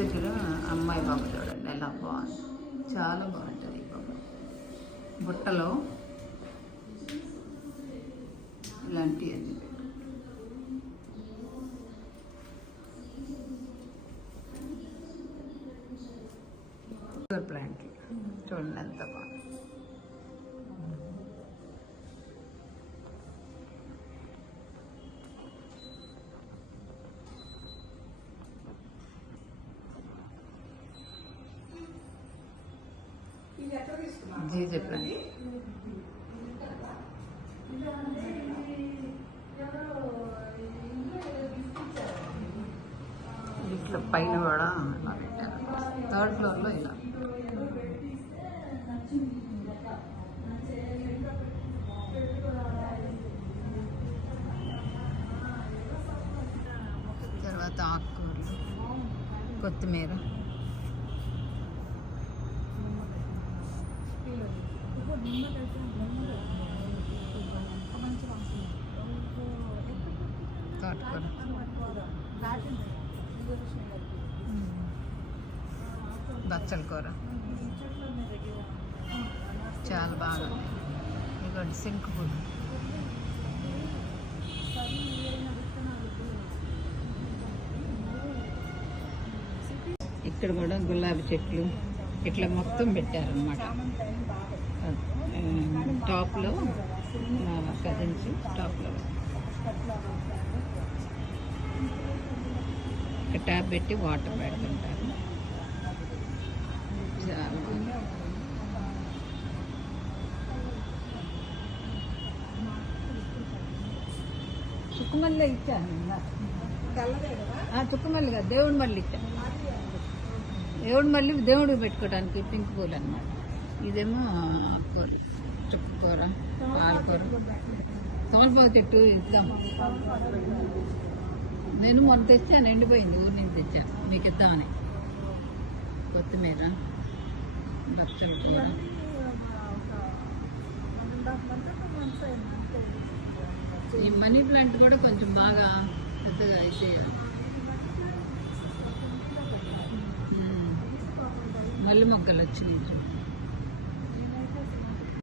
దగ్గర అమ్మాయి బొమ్మ చూడండి ఎలా బాగుంది, చాలా బాగుంటుంది ఈ బొమ్మ. బుట్టలో ఇలాంటివన్నీ ప్లాంట్ చూడండి ఎంత బాగుంది. జీజే ప్లాంట్ ఇట్లా పైన కూడా ఇలా పెట్టారు. 3rd ఫ్లోర్లో ఇలా తర్వాత ఆకుకూరలు, కొత్తిమీర, తోటకూర, బచ్చల కూర చాలా బాగా. ఇదిగోండి సింకు పూలు, ఇక్కడ కూడా గులాబీ చెట్లు ఇట్లా మొత్తం పెట్టారనమాట. టాప్లో కదించి టాప్లో ఇక్కడ ట్యాప్ పెట్టి వాటర్ పెడుతుంటారు. చుక్కుమల్లి ఇచ్చాను, చుక్కుమల్లి కాదు దేవుడి మల్లి ఇచ్చాను. దేవుడి మళ్ళీ దేవుడికి పెట్టుకోవడానికి పింక్ పూలు అన్నమాట. ఇదేమో ఆకుకూర, చుక్కకూర, పాలకూర, తమలపాకు చెట్టు ఇద్దాం. నేను మొన్న తెచ్చాను, ఎండిపోయింది, ఊరి నుంచి తెచ్చాను, మీకు ఇద్దామని. కొత్తిమీర, బచ్చల కూర, ఈ మనీ ప్లాంట్ కూడా కొంచెం బాగా పెద్దగా అయితే మల్లె మొగ్గలు వచ్చినాయి.